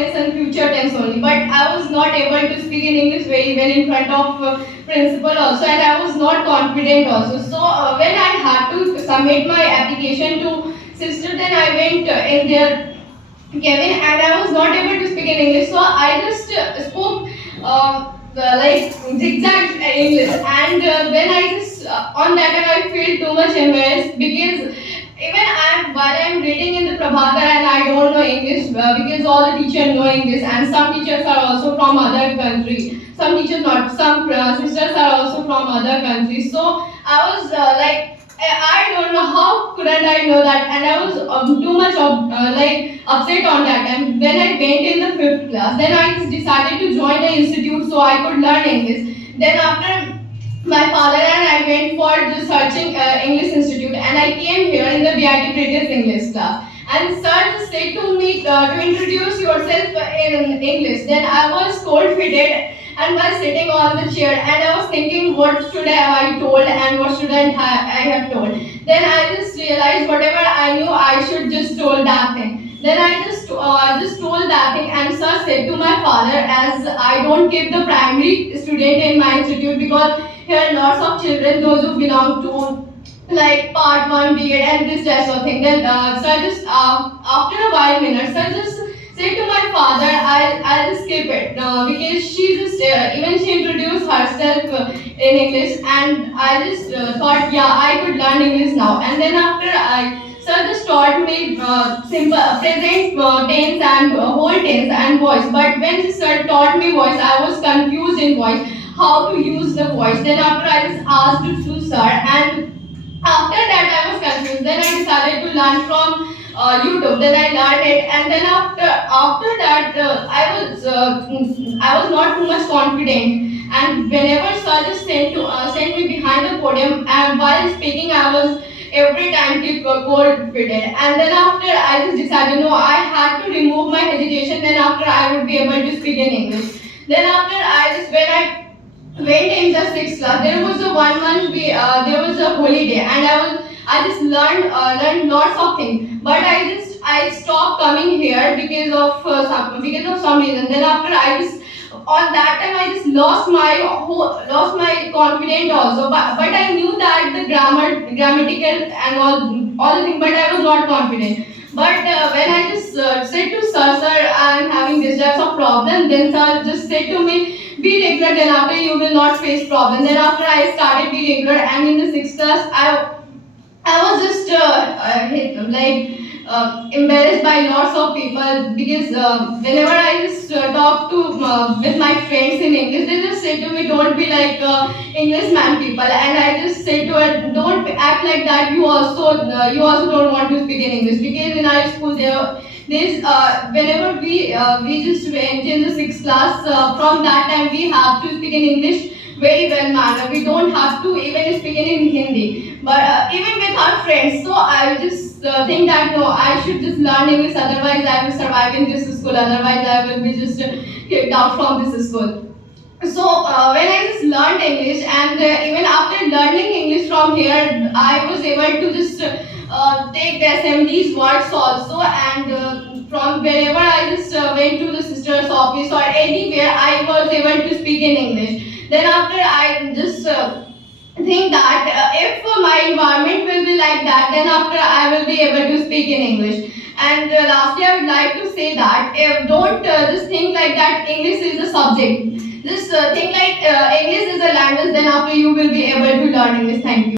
and future tense only, but I was not able to speak in English very well in front of principal also, and I was not confident also. So when I had to submit my application to sister, then I went in their Kevin, and I was not able to speak in English, so I just spoke like zigzag English, and when I just on that time I feel too much embarrassed because even while I'm reading in the Prabhakar and I don't know English because all the teachers know English and some teachers are also from other country. Some teachers not, some sisters are also from other countries. So I was I don't know how couldn't I know that, and I was too much like upset on that. And when I went in the fifth class, then I just decided to join the institute so I could learn English. Then after my father and I went for the searching English Institute, and I came here in the BIT British English class. And sir just said to me to introduce yourself in English. Then I was cold fitted and was sitting on the chair, and I was thinking what should I have told and what shouldn't I have told. Then I just realized whatever I knew I should just told that thing. Then I just told that thing, and sir said to my father, as I don't keep the primary student in my institute because here lots of children, those who belong to like part 1 B.Ed and this type of thing. Then sir just after a while minutes, sir just said to my father, I'll just skip it because she just even she introduced herself in English, and I just thought yeah I could learn English now. And then after I sir just taught me simple present tense and whole tense and voice. But when sir taught me voice, I was confused in voice, how to use the voice. Then after I just asked to sir, and after that I was confused. Then I decided to learn from YouTube. Then I learned it, and then after that I was not too much confident. And whenever sir just sent me behind the podium, and while speaking, I was every time keep cold fitted. And then after I just decided no, I had to remove my hesitation. Then after I would be able to speak in English. Then after I just when I went in the sixth class, there was a 1 month there was a holiday, and I just learned lots of things. But I stopped coming here because of some reason. Then after I just on that time I just lost my confidence also. But I knew that the grammatical and all the things, but I was not confident. But when I just said to sir, I am having this types of problem. Then sir just said to me, be regular. Then after you will not face problem. Then after I started be regular, and in the sixth class I was just embarrassed by lots of people because whenever I just talk to with my friends in English, they just say to me, "Don't be like Englishman people," and I just say to her, "Don't act like that. You also don't want to speak in English because in our school whenever we just went in the sixth class, from that time we have to speak in English very well manner. We don't have to even speak in Hindi, but even with our friends. So I just think that no, I should just learn English. Otherwise, I will survive in this school. Otherwise, I will be just kicked out from this school. So when I just learned English, and even after learning English from here, I was able to just take the assemblies words also. And from wherever I just went to the sister's office or anywhere, I was able to speak in English. Then after I just think that if my environment will be like that, then after I will be able to speak in English. And lastly, I would like to say that if don't just think like that English is a subject. Just think like English is a language. Then after you will be able to learn English. Thank you.